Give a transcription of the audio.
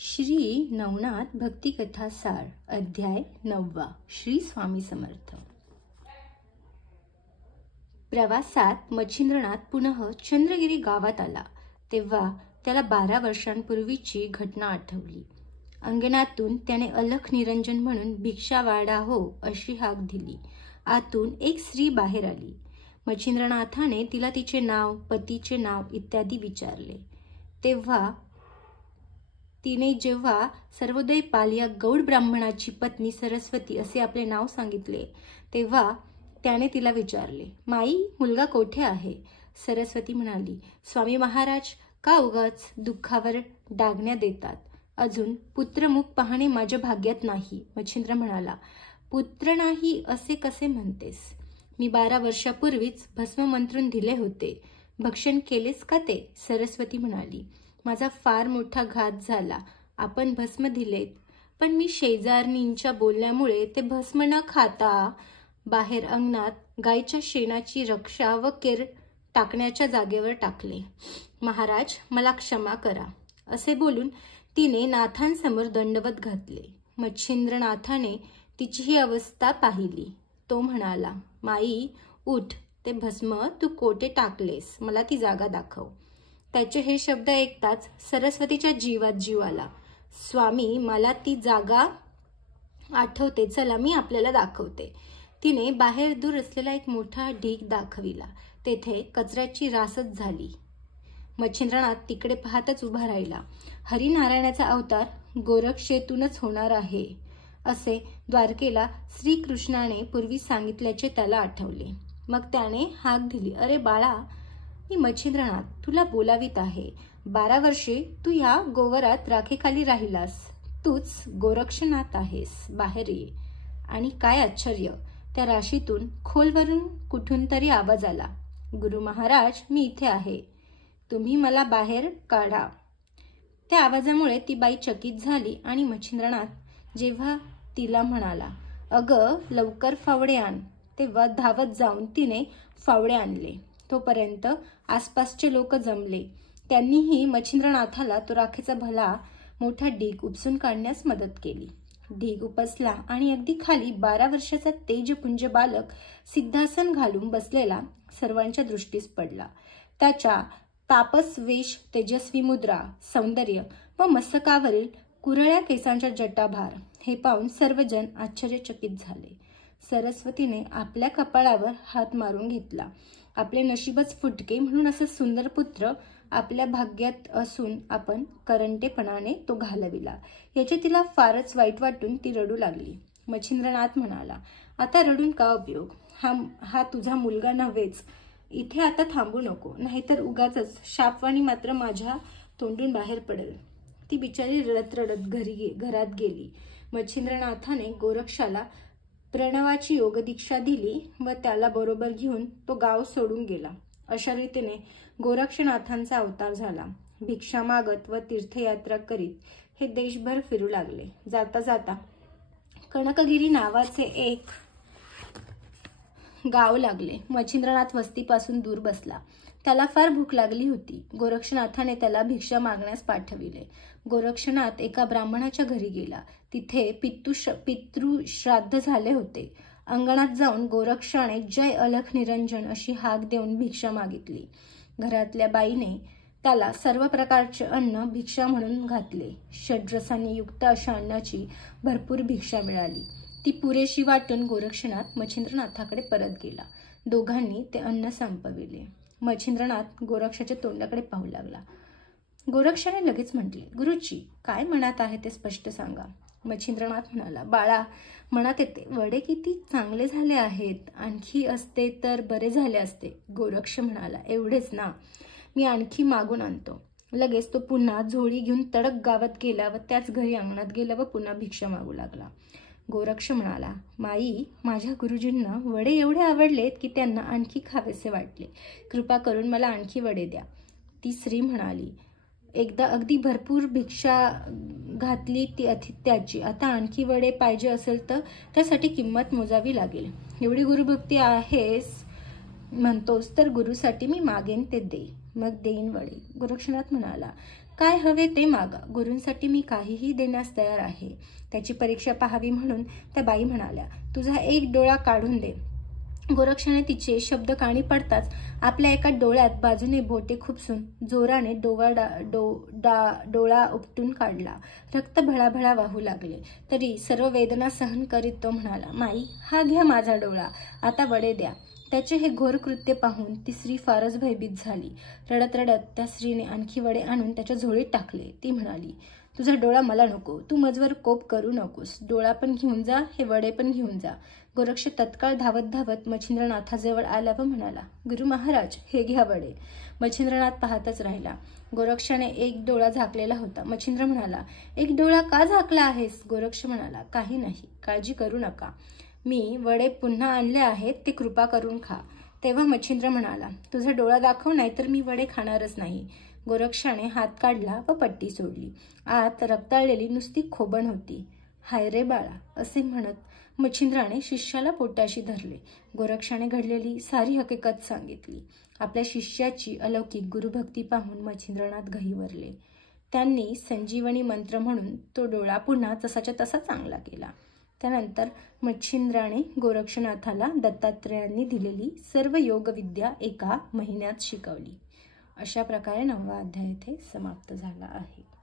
श्री नवनाथ भक्ती कथा सार अध्याय 9 श्री स्वामी समर्थ। प्रवासात मच्छिंद्रनाथ पुनः चंद्रगिरी गावात आला तेव्हा त्याला 12 वर्षांपूर्वीची घटना आठवली। अंगणातून त्याने अलख निरंजन म्हणून भिक्षा वाढा हो अशी हाक दिली। आतून एक स्त्री बाहेर आली। मच्छिंद्रनाथाने तिला तिचे नाव, पतीचे नाव इत्यादी विचारले तेव्हा तिने जेव्हा सर्वोदय पाल या गौड ब्राह्मणाची पत्नी सरस्वती असे आपले नाव सांगितले तेव्हा त्याने तिला विचारले, माई, मुलगा कोठे आहे? सरस्वती म्हणाली, स्वामी महाराज का उगाच दुःखावर डागण्या देतात? अजून पुत्रमुख पाहणे माझ्या भाग्यात नाही। मच्छिंद्र म्हणाला, पुत्र नाही असे कसे म्हणतेस? मी 12 वर्षापूर्वीच भस्म मंत्रून दिले होते, भक्षण केलेस का ते? सरस्वती म्हणाली, माझा फार मोठा घात झाला, आपण भस्म दिलेत, पण मी शेजारणींच्या बोलल्यामुळे ते भस्म न खाता बाहेर अंगणात गायीच्या शेणाची रक्षा व केर टाकण्याच्या जागेवर टाकले। महाराज, मला क्षमा करा असे बोलून तिने नाथांसमोर दंडवत घातले। मच्छिंद्रनाथाने तिची ही अवस्था पाहिली। तो म्हणाला, माई, उठ, ते भस्म तू कोठे टाकलेस, मला ती जागा दाखव। त्याचे हे शब्द ऐकताच सरस्वतीच्या जीवात जीव आला। स्वामी, मला ती जागा आठवते, चला मी आपल्याला दाखवते। तिने बाहेर दूर असलेला एक मोठा ढीग दाखविला। तेथे कचऱ्याची रासच झाली। मच्छिंद्रनाथ तिकडे पाहतच उभा राहिला। हरिनारायणाचा अवतार गोरक्षेतूनच होणार आहे असे द्वारकेला श्रीकृष्णाने पूर्वी सांगितल्याचे त्याला आठवले। मग त्याने हाक दिली, अरे बाळा, मी मच्छिंद्रनाथ तुला बोलावित आहे। 12 वर्षे तू या गोवरात राखेखाली राहिलास, तूच गोरक्षनाथ आहेस, बाहेर ये। आणि काय आश्चर्य, त्या राशीतून खोलवरून कुठून तरी आवाज आला, गुरु महाराज, मी इथे आहे, तुम्ही मला बाहेर काढा। त्या आवाजामुळे ती बाई चकित झाली आणि मच्छिंद्रनाथ जेव्हा तिला म्हणाला, अगं लवकर फावडे आण, तेव्हा धावत जाऊन तिने फावडे आणले। तोपर्यंत आसपासचे लोक जमले। त्यांनीही मच्छिंद्रनाथाला तो राखेचा भला मोठा ढीग उपसून काढण्यास मदत केली। ढीग उपसला आणि अगदी खाली 12 वर्षाचा तेजपुंज बालक सिद्धासन घालून बसलेला सर्वांच्या दृष्टीस पडला। त्याच्या तापस वेश, तेजस्वी मुद्रा, सौंदर्य व मस्तकावरील कुरळ्या केसांच्या जटाभार हे पाहून सर्वजण आश्चर्यचकित झाले। सरस्वतीने आपल्या कपाळावर हात मारून घेतला। आपले नशीबच फुटके म्हणून असा सुंदर पुत्र आपल्या भाग्यात असून आपण करंटेपणाने तो घालविला, याचे तिला फारच वाईट वाटून ती रडू लागली। मच्छिंद्रनाथ म्हणाला, आता रडून का उपयोग? हा तुझा मुलगा नव्हेच, इथे आता थांबू नको, नाहीतर उगाचच शापवाणी मात्र माझ्या तोंडून बाहेर पडेल। ती बिचारी रडत रडत घरात गेली। मच्छिंद्रनाथाने गोरक्षाला प्रणवाची योगदीक्षा दिली व त्याला बरोबर घेऊन तो गाव सोडून गेला। अशा रीतीने गोरक्षनाथांचा अवतार झाला। भिक्षा मागत व तीर्थयात्रा करीत हे देशभर फिरू लागले। जाता जाता कनकगिरी नावाचे एक गाव लागले। मच्छिंद्रनाथ वस्तीपासून दूर बसला। त्याला फार भूक लागली होती। गोरक्षनाथाने त्याला भिक्षा मागण्यास पाठविले। गोरक्षनाथ एका ब्राह्मणाच्या घरी गेला। तिथे पितृश्राद्ध झाले होते। अंगणात जाऊन गोरक्षाने जय अलख निरंजन अशी हाक देऊन भिक्षा मागितली। घरातल्या बाईने त्याला सर्व प्रकारचे अन्न भिक्षा म्हणून घातले। षड्रसांनी युक्त अशा अन्नाची भरपूर भिक्षा मिळाली। ती पुरेशी वाटून गोरक्षनाथ मच्छिंद्रनाथाकडे परत गेला। दोघांनी ते अन्न संपविले। मच्छिंद्रनाथ गोरक्षाच्या तोंडाकडे पाहू लागला। गोरक्षाने लगेच म्हटले, गुरुजी, काय मनात आहे ते स्पष्ट सांगा। मच्छिंद्रनाथ म्हणाला, बाळा, मनात येते, वडे किती चांगले झाले आहेत, आणखी असते तर बरे झाले असते। गोरक्ष म्हणाला, एवढेच ना, मी आणखी मागून आणतो। लगेच तो पुन्हा झोळी घेऊन तडक गावात गेला व त्याच घरी अंगणात गेला व पुन्हा भिक्षा मागू लागला। गोरक्ष म्हणाला, माई, माझ्या गुरुजींना वडे एवढे आवडलेत की त्यांना आणखी खावेसे वाटले, कृपा करून मला आणखी वडे द्या। ती स्त्री म्हणाली, एकदा अगदी भरपूर भिक्षा घातली ती त्याची, आता आणखी वडे पाहिजे असेल तर त्यासाठी किंमत मोजावी लागेल। एवढी गुरुभक्ती आहेस म्हणतोस तर गुरुसाठी मी मागेन ते दे, मग देईन वडे। गोरक्षनाथ म्हणाला, काय हवे ते मागा, गुरूंसाठी मी काहीही देण्यास तयार आहे. त्याची परीक्षा पाहावी म्हणून त्या बाई म्हणाल्या, तुझा एक डोळा काढून दे. गोरक्षाने तिचे शब्द कानी पडताच आपल्या एका डोळ्यात बाजूने बोटे खुपसून जोराने डोळा उपटून काढला. रक्त भळाभळा वाहू लागले. तरी सर्व वेदना सहन करीत तो म्हणाला, माई, हा घ्या माझा डोळा, आता वडे द्या. त्याचे हे घोर कृत्य पाहून ती स्त्री फारच भयभीत झाली. रडत रडत त्या स्त्रीने आणखी वडे आणून त्याच्या झोळीत टाकले. ती म्हणाली, तुझा डोळा मला नको, तू मजवर कोप करू नकोस. डोळा पण घेऊन जा, हे वडे पण घेऊन जा. गोरक्ष तत्काळ धावत धावत मच्छिंद्रनाथाजवळ आला व म्हणाला, गुरु महाराज, हे घ्या वडे. मच्छिंद्रनाथ पाहतच राहिला. गोरक्षाने एक डोळा झाकलेला होता. मच्छिंद्र म्हणाला, एक डोळा का झाकला आहेस? गोरक्ष म्हणाला, काही नाही, काळजी करू नका. मी वडे पुन्हा आणले आहेत, ते कृपा करून खा. तेव्हा मच्छिंद्र म्हणाला, तुझा डोळा दाखव, नाहीतर मी वडे खाणारच नाही. गोरक्षाने हात काढला व पट्टी सोडली. आत रक्ताळलेली नुसती खोबण होती. हाय रे बाळा, असे म्हणत मच्छिंद्राने शिष्याला पोटाशी धरले. गोरक्षाने घडलेली सारी हकीकत सांगितली. आपल्या शिष्याची अलौकिक गुरुभक्ती पाहून मच्छिंद्रनाथ गहिवरले. त्यांनी संजीवनी मंत्र म्हणून तो डोळा पुन्हा तसाच्या तसा चांगला केला. त्यानंतर मच्छिंद्राने गोरक्षनाथाला दत्तात्रेयांनी दिलेली सर्व योगविद्या एका महिन्यात शिकवली. अशा प्रकारे 9वा अध्याय इथे समाप्त झाला आहे.